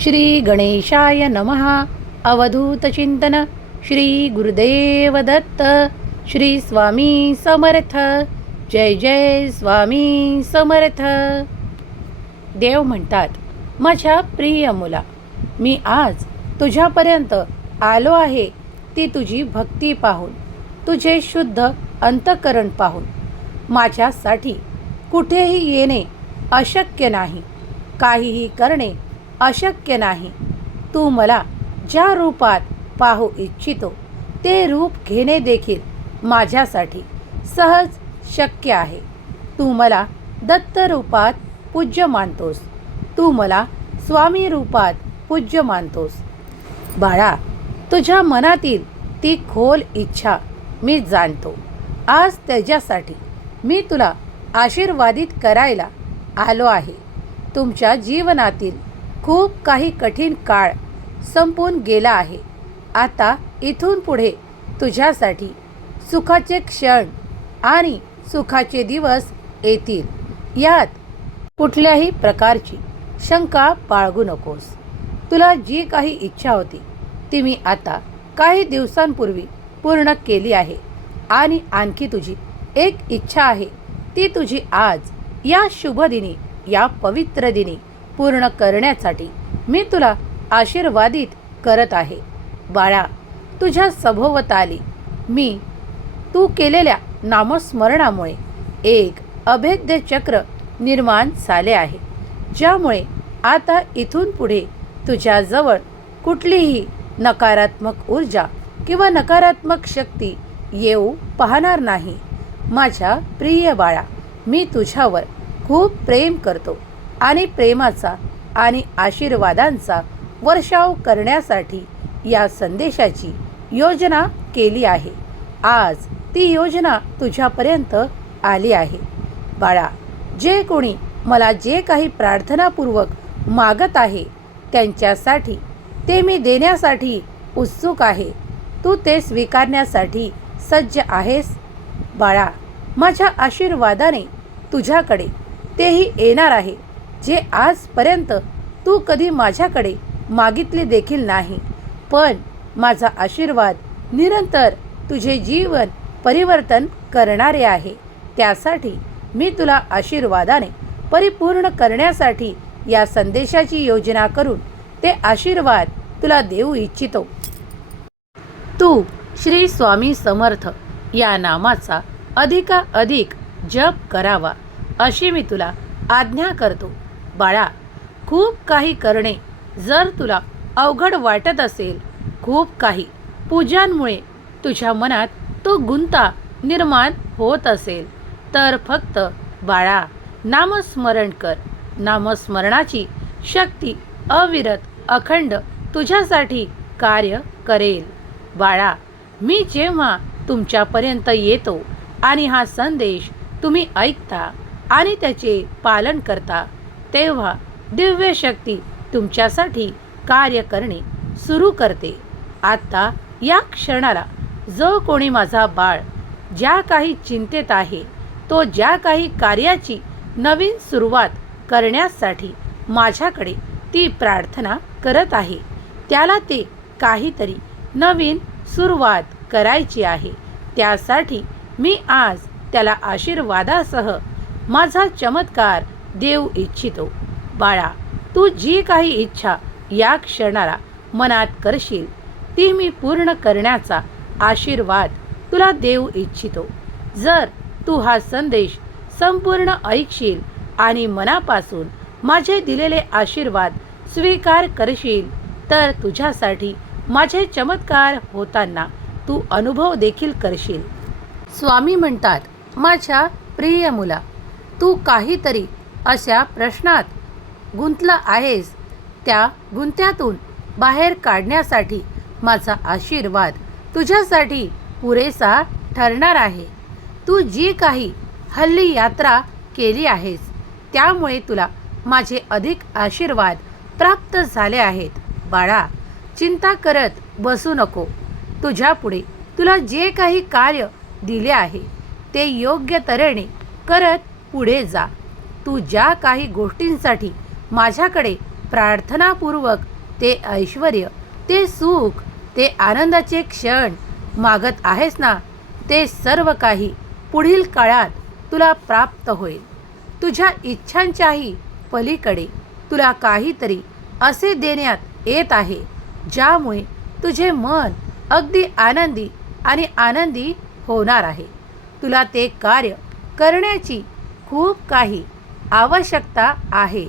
श्री गणेशाय नमः। अवधूतचिंतन श्री गुरुदेव दत्त श्री स्वामी समर्थ। जय जय स्वामी समर्थ। देव म्हणतात माझ्या प्रिय मुला मी आज तुझ्यापर्यंत आलो आहे ती तुझी भक्ती पाहून तुझे शुद्ध अंतकरण पाहून. माझ्यासाठी कुठेही येणे अशक्य नाही. काहीही करणे अशक्य नाही. तू मला ज्या रूपात पाहू इच्छितो ते रूप घेणे देखील माझ्यासाठी सहज शक्य आहे. तू मला दत्त रूपात पूज्य मानतोस. तू मला स्वामी रूपात पूज्य मानतोस. बाळा तुझ्या मनातील ती खोल इच्छा मी जाणतो. आज त्याच्यासाठी मी तुला आशीर्वादित करायला आलो आहे. तुमच्या जीवनातील खूप काही कठीण काळ संपून गेला आहे. आता इथून पुढे तुझ्यासाठी सुखाचे क्षण आणि सुखाचे दिवस येतील. यात कुठल्याही प्रकारची शंका बाळगू नकोस. तुला जी काही इच्छा होती ती मी आता काही दिवसांपूर्वी पूर्ण केली आहे आणि आणखी तुझी एक इच्छा आहे ती तुझी आज या शुभ दिनी या पवित्र दिनी पूर्ण करण्यासाठी मी तुला आशीर्वादित करत आहे. बाळा तुझ्या सभोवताली मी तू केलेल्या नामस्मरणामुळे एक अभेद्य चक्र निर्माण झाले आहे ज्यामुळे आता इथून पुढे तुझ्याजवळ कुठलीही नकारात्मक ऊर्जा किंवा नकारात्मक शक्ती येऊ पाहणार नाही. माझ्या प्रिय बाळा मी तुझ्यावर खूप प्रेम करतो. आणि प्रेमाचा आणि आशीर्वादांचा वर्षाव करण्यासाठी या संदेशाची योजना केली आहे. आज ती योजना तुझ्यापर्यंत आली आहे. बाळा जे कोणी मला जे काही प्रार्थनापूर्वक मागत आहे त्यांच्यासाठी ते मी देण्यासाठी उत्सुक आहे. तू ते स्वीकारण्यासाठी सज्ज आहेस? बाळा माझ्या आशीर्वादाने तुझ्याकडे तेही येणार आहे. जे आजपर्यंत तू कधी माझ्याकडे मागितले देखील नाही. पण माझा आशीर्वाद निरंतर तुझे जीवन परिवर्तन करणारे आहे. त्यासाठी मी तुला आशीर्वादाने परिपूर्ण करण्यासाठी या संदेशाची योजना करून ते आशीर्वाद तुला देऊ इच्छितो. तू श्री स्वामी समर्थ या नामाचा अधिका अधिक जप करावा अशी मी तुला आज्ञा करतो. बाळा खूप काही करणे. जर तुला अवघड वाटत असेल खूप काही. पूजांमुळे तुझ्या मनात तो गुंता निर्माण होत असेल. तर फक्त बाळा नामस्मरण कर. नामस्मरणाची शक्ती अविरत अखंड तुझ्यासाठी कार्य करेल. बाळा मी जेव्हा तुमच्यापर्यंत येतो आणि हा संदेश तुम्ही ऐकता आणि त्याचे पालन करता तेव्हा दिव्य शक्ती तुमच्यासाठी कार्य करणे सुरू करते. आता या क्षणाला जो कोणी माझा बाळ ज्या काही चिंतेत आहे तो ज्या काही कार्याची नवीन सुरुवात करण्यासाठी माझ्याकडे ती प्रार्थना करत आहे त्याला ते काहीतरी नवीन सुरुवात करायची आहे. त्यासाठी मी आज त्याला आशीर्वादासह माझा चमत्कार देऊ इच्छितो. बाळा तू जी काही इच्छा या क्षणाला मनात करशील ती मी पूर्ण करण्याचा आशीर्वाद तुला देऊ इच्छितो. जर तू हा संदेश संपूर्ण ऐकशील आणि मनापासून माझे दिलेले आशीर्वाद स्वीकार करशील तर तुझ्यासाठी माझे चमत्कार होताना तू अनुभव देखील करशील. स्वामी म्हणतात माझ्या प्रिय मुला तू काहीतरी अशा प्रश्नात गुंतला आहेस त्या गुंत्यातून बाहेर काढण्यासाठी माझा आशीर्वाद तुझ्यासाठी पुरेसा ठरणार आहे. तू जी काही हल्ली यात्रा केली आहेस त्यामुळे तुला माझे अधिक आशीर्वाद प्राप्त झाले आहेत. बाळा चिंता करत बसू नको. तुझ्यापुढे तुला जे काही कार्य दिले आहे ते योग्य तऱ्हेने करत पुढे जा. तू ज्या काही गोष्टींसाठी माझ्याकडे प्रार्थनापूर्वक ते ऐश्वर ते सुख ते आनंदाचे क्षण मागत आहेस ना ते सर्व काही पुढील काळात तुला प्राप्त होईल. तुझ्या इच्छांच्याही पलीकडे तुला काहीतरी असे देण्यात येत आहे ज्यामुळे तुझे मन अगदी आनंदी आणि आनंदी होणार आहे. तुला ते कार्य करण्याची खूप काही आवश्यकता आहे.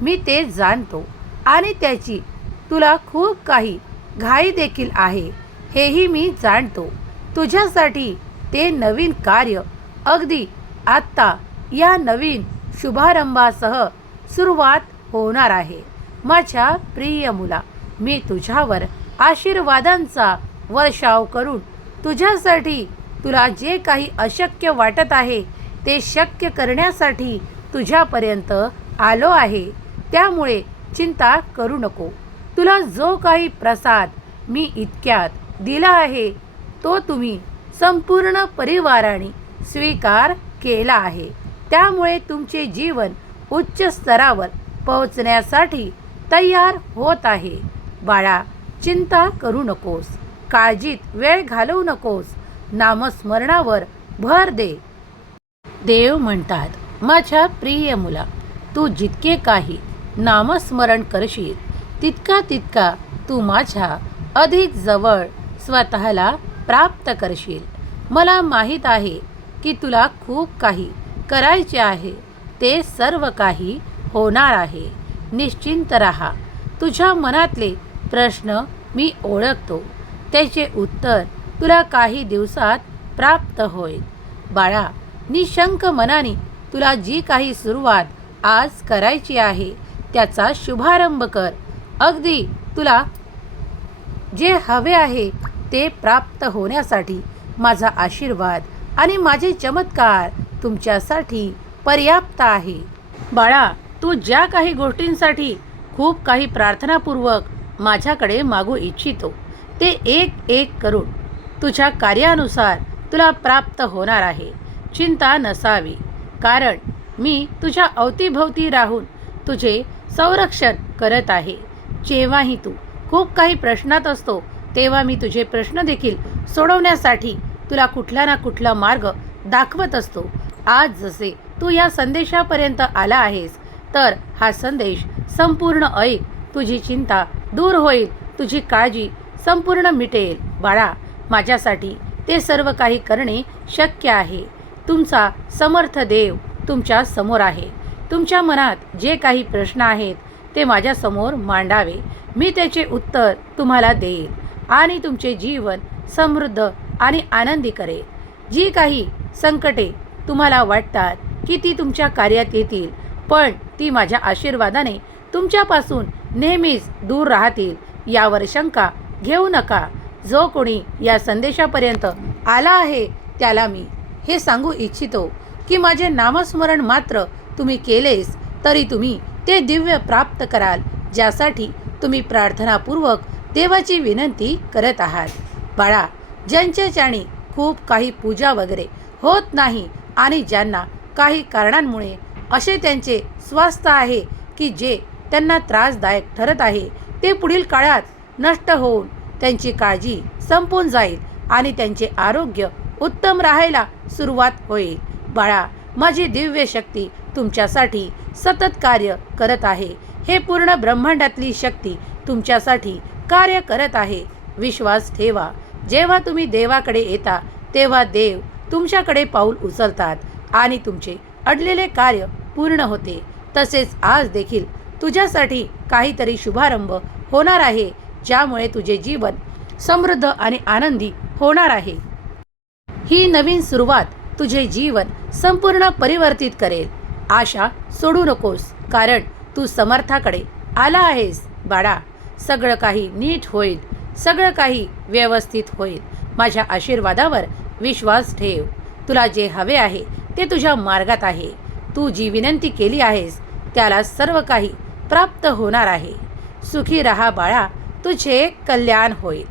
मी ते जाणतो आणि त्याची तुला खूप काही घाई देखील आहे हेही मी जाणतो. तुझ्यासाठी ते नवीन कार्य अगदी आत्ता या नवीन शुभारंभासह सुरुवात होणार आहे. माझ्या प्रिय मुला मी तुझ्यावर आशीर्वादांचा वर्षाव करून तुझ्यासाठी तुला जे काही अशक्य वाटत आहे ते शक्य करण्यासाठी तुझ्यापर्यंत आलो आहे त्यामुळे चिंता करू नको. तुला जो काही प्रसाद मी इतक्यात दिला आहे तो तुम्ही संपूर्ण परिवाराने स्वीकार केला आहे. त्यामुळे तुमचे जीवन उच्च स्तरावर पोहोचण्यासाठी तयार होत आहे. बाळा चिंता करू नकोस. काळजीत वेळ घालवू नकोस. नामस्मरणावर भर दे. देव म्हणतात माझ्या प्रिय मुला तू जितके काही नामस्मरण करशील तितका तितका तू माझ्या अधिक जवळ स्वतःला प्राप्त करशील. मला माहीत आहे की तुला खूप काही करायचे आहे ते सर्व काही होणार आहे. निश्चिंत राहा. तुझ्या मनातले प्रश्न मी ओळखतो. त्याचे उत्तर तुला काही दिवसात प्राप्त होईल. बाळा निशंक मनाने तुला जी काही सुरुवात आज करायची आहे त्याचा शुभारंभ कर. अगदी तुला जे हवे आहे ते प्राप्त होण्यासाठी माझा आशीर्वाद आणि माझे चमत्कार तुमच्यासाठी पर्याप्त आहे. बाळा तू ज्या काही गोष्टींसाठी खूप काही प्रार्थनापूर्वक माझ्याकडे मागू इच्छितो ते एक एक करून तुझ्या कार्यानुसार तुला प्राप्त होणार आहे. चिंता नसावी. कारण मी तुझ्या अवतीभवती राहून तुझे संरक्षण करत आहे. जेव्हाही तू खूप काही प्रश्नात असतो तेव्हा मी तुझे प्रश्न देखील सोडवण्यासाठी तुला कुठला ना कुठला मार्ग दाखवत असतो. आज जसे तू या संदेशापर्यंत आला आहेस तर हा संदेश संपूर्ण ऐक. तुझी चिंता दूर होईल तुझी काळजी संपूर्ण मिटेल. बाळा माझ्यासाठी ते सर्व काही करणे शक्य आहे. तुमचा समर्थ देव तुमच्यासमोर आहे. तुमच्या मनात जे काही प्रश्न आहेत ते माझ्यासमोर मांडावे. मी त्याचे उत्तर तुम्हाला देईल आणि तुमचे जीवन समृद्ध आणि आनंदी करेल जी काही संकटे तुम्हाला वाटतात की ती तुमच्या कार्यात येतील पण ती माझ्या आशीर्वादाने तुमच्यापासून नेहमीच दूर राहतील यावर शंका घेऊ नका. जो कोणी या संदेशापर्यंत आला आहे त्याला मी हे सांगू इच्छितो की माझे नामस्मरण मात्र तुम्ही केलेस तरी तुम्ही ते दिव्य प्राप्त कराल ज्यासाठी तुम्ही प्रार्थनापूर्वक देवाची विनंती करत आहात. बाळा ज्यांच्याच्याने खूप काही पूजा वगैरे होत नाही आणि ज्यांना काही कारणांमुळे असे त्यांचे स्वास्थ्य आहे की जे त्यांना त्रासदायक ठरत आहे ते पुढील काळात नष्ट होऊन त्यांची काळजी संपून जाईल आणि त्यांचे आरोग्य उत्तम राहायला सुरुवात होईल. बाळा माझी दिव्य शक्ती तुमच्यासाठी सतत कार्य करत आहे. हे पूर्ण ब्रह्मांडातली शक्ती तुमच्यासाठी कार्य करत आहे. विश्वास ठेवा. जेव्हा तुम्ही देवाकडे येता तेव्हा देव तुमच्याकडे पाऊल उचलतात आणि तुमचे अडलेले कार्य पूर्ण होते. तसेच आज देखील तुझ्यासाठी काहीतरी शुभारंभ होणार आहे ज्यामुळे तुझे जीवन समृद्ध आणि आनंदी होणार आहे. ही नवीन सुरुवात तुझे जीवन संपूर्ण परिवर्तित करेल. आशा सोडू नकोस कारण तू समर्थाकडे आला आहेस बाळा. सगळं काही नीट होईल सगळं काही व्यवस्थित होईल. माझ्या आशीर्वादावर विश्वास ठेव. तुला जे हवे आहे ते तुझ्या मार्गात आहे. तू जी विनंती केली आहेस त्याला सर्व काही प्राप्त होणार आहे. सुखी रहा बाळा. तुझे कल्याण होईल.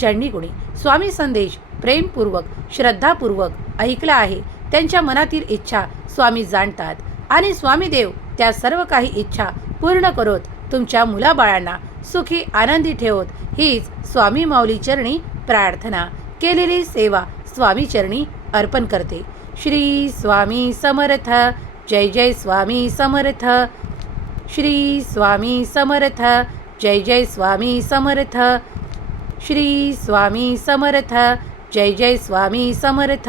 चंडीगुणी स्वामी संदेश. प्रेमपूर्वक श्रद्धापूर्वक ऐकला आहे. त्यांच्या मनातील इच्छा स्वामी जाणतात आणि स्वामी देव त्या सर्व काही इच्छा पूर्ण करोत तुमच्या मुलाबाळांना सुखी आनंदी ठेवत हीच स्वामी माऊली चरणी प्रार्थना. केलेली सेवा स्वामी चरणी अर्पण करते. श्री स्वामी समर्थ. जय जय स्वामी समर्थ. श्री स्वामी समर्थ. जय जय स्वामी समर्थ. श्री स्वामी समर्थ. जय जय स्वामी समर्थ।